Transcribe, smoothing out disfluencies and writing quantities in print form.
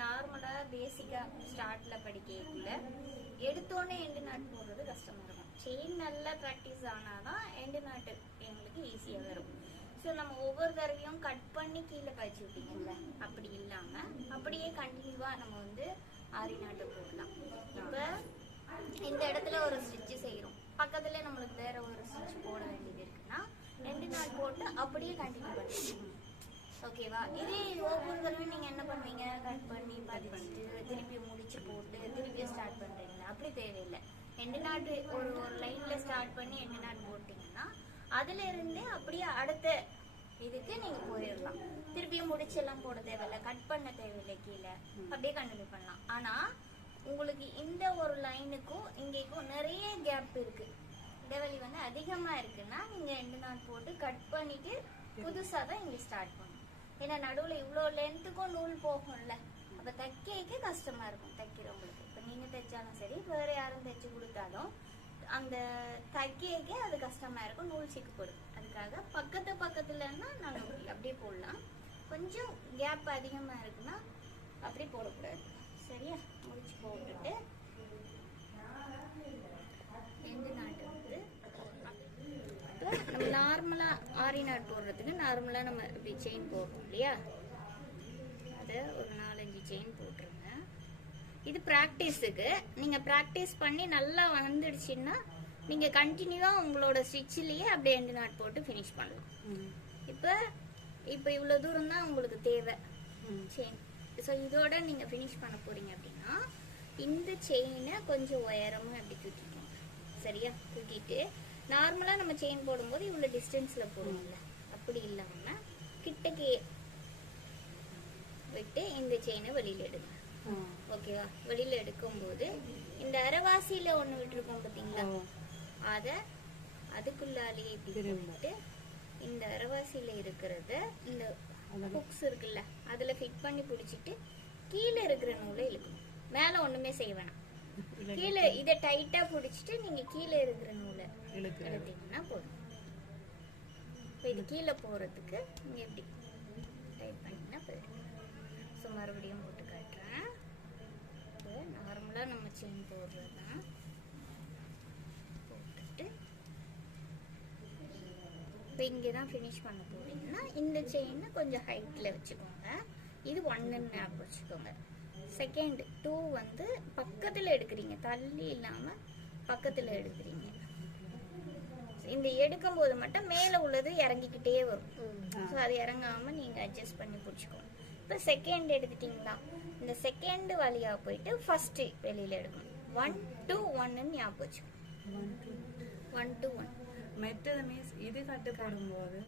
நார்மலா பேசிக்கா ஸ்டார்ட்ல படிக்கக்குள்ள எடுத்தோடனே எண்டு நாட் போடுறது கஷ்டமா இருக்கும். செயின் நல்லா ப்ராக்டிஸ் ஆனாதான் எண்டு நாட்டு எங்களுக்கு ஈஸியா வரும். ஸோ நம்ம ஒவ்வொரு தடவையும் கட் பண்ணி கீழே பறிச்சு விட்டீங்கல்ல, அப்படி இல்லாம அப்படியே கண்டினியூவா நம்ம வந்து ஆரி நாட்டு போடலாம். இப்ப இந்த இடத்துல ஒரு ஸ்டிச் செய்யறோம், பக்கத்துல நம்மளுக்கு வேற ஒரு ஸ்டிச் போட வேண்டியது இருக்குன்னா ரெண்டு நாள் போட்டு அப்படியே கண்டினியூ பண்ணிக்கலாம். ஓகேவா? இதே ஒவ்வொரு தடவையும் நீங்க என்ன பண்ணுவீங்க, கட் பண்ணி பதிச்சுட்டு திருப்பி முடிச்சு போட்டு திருப்பி ஸ்டார்ட் பண்றீங்களா? அப்படி தேவையில்லை. ரெண்டு நாட்டு ஒரு லைன்ல ஸ்டார்ட் பண்ணி ரெண்டு நாள் போட்டீங்கன்னா அதுல இருந்தே அப்படியே அடுத்த இதுக்கு நீங்க போயிடலாம். திருப்பியும் முடிச்செல்லாம் போட தேவையில்லை, கட் பண்ண தேவையில்லை, கீழே அப்படியே கண்டினியூ பண்ணலாம். ஆனா உங்களுக்கு இந்த ஒரு லைனுக்கும் இங்கேக்கும் நிறைய கேப் இருக்கு, இடைவெளி வந்து அதிகமா இருக்குன்னா நீங்க ரெண்டு நாள் போட்டு கட் பண்ணிட்டு புதுசா தான் இங்க ஸ்டார்ட் பண்ணணும். ஏன்னா நடுவுல இவ்வளவு லென்த்துக்கும் நூல் போகும்ல, அப்ப தைக்க கஷ்டமா இருக்கும் தைக்கிறவங்களுக்கு. இப்ப நீங்க தைச்சாலும் சரி, வேற யாரும் தைச்சு கொடுத்தாலும் அந்த தைக்க அது கஷ்டமா இருக்கும், நூல் சிக்கப்படும். அதுக்காக பக்கத்துலன்னா நான் அப்படியே போடலாம். கொஞ்சம் கேப் அதிகமா இருக்குன்னா அப்படி போடக்கூடாது. சரியா? முடிச்சு போட்டுட்டு ரெண்டு நாட்டு வந்து நம்ம நார்மலா ஆரி நாட் போடுறதுக்கு நார்மலா நம்ம இப்படி செயின் போடுறோம் இல்லையா, அதை ஒரு 4-5 செயின் போட்டுருங்க. இது பிராக்டிஸுக்கு. நீங்க பிராக்டிஸ் பண்ணி நல்லா வந்துடுச்சுன்னா நீங்க கண்டினியூவா உங்களோட ஸ்டிச்சிலேயே அப்படியே ரெண்டு நாட் போட்டு ஃபினிஷ் பண்ணலாம். இப்ப இவ்வளவு தூரம் தான் உங்களுக்கு தேவை செயின். ஸோ இதோட நீங்க ஃபினிஷ் பண்ண போறீங்க அப்படின்னா இந்த செயினை கொஞ்சம் உயரமா அப்படி தூக்கிக்கோங்க. சரியா? தூக்கிட்டு நார்மலா நம்ம செயின் போடும்போது இவ்வளவு டிஸ்டன்ஸ்ல போடுவோம்ல, அப்படி இல்லாம கிட்டக்கே விட்டு இந்த செயினை வெளியில எடுங்க. ஓகேவா? வெளியில எடுக்கும் போது இந்த அரைவாசியில ஒண்ணு விட்டுருக்கோம் பாத்தீங்களா, அத அதுக்குள்ளாலேயே விட்டு இந்த அரைவாசியில இருக்கிறத இந்த ஹுக்ஸ் இருக்குல்ல அதுல ஃபிட் பண்ணி பிடிச்சிட்டு கீழே இருக்கிற நூலை இழுக்கணும். மேல ஒண்ணுமே செய்ய வேணாம், கீழே இதை டைட்டா பிடிச்சிட்டு நீங்க கீழே இருக்கிற நூலை இழுத்தீங்கன்னா போதும். இது கீழே போறதுக்கு நீங்க எப்படி டைட் பண்ணீங்கன்னா போயிடும். ஸோ மறுபடியும் போட்டு காட்டுறேன். நார்மலா நம்ம செயின் போடுறதுதான் போட்டுட்டு இப்போ இங்கதான் ஃபினிஷ் பண்ண போறீங்கன்னா இந்த செயினை கொஞ்சம் ஹைட்ல வச்சுக்கோங்க. இது 1 ஞாபகம் வச்சுக்கோங்க. செகண்ட் 2 வந்து பக்கத்துல எடுக்கிறீங்க, தள்ளி இல்லாம பக்கத்துல எடுக்கிறீங்க. இந்த எடுக்கும் போது மட்டும் மேல உள்ளது இறங்கிக்கிட்டே வரும். ஸோ அது இறங்காம நீங்க அட்ஜஸ்ட் பண்ணி பிடிச்சிக்கோங்க. இப்போ செகண்ட் எடுத்துட்டீங்களா, இந்த செகண்ட் வழியா போயிட்டு ஃபர்ஸ்ட் வெளியில எடுக்கணும். 1 to 1 ஞாபகம் வச்சுக்கோங்க. 1 to 1 மெத்தட் மீன்ஸ் இது கட்டு போடும்போது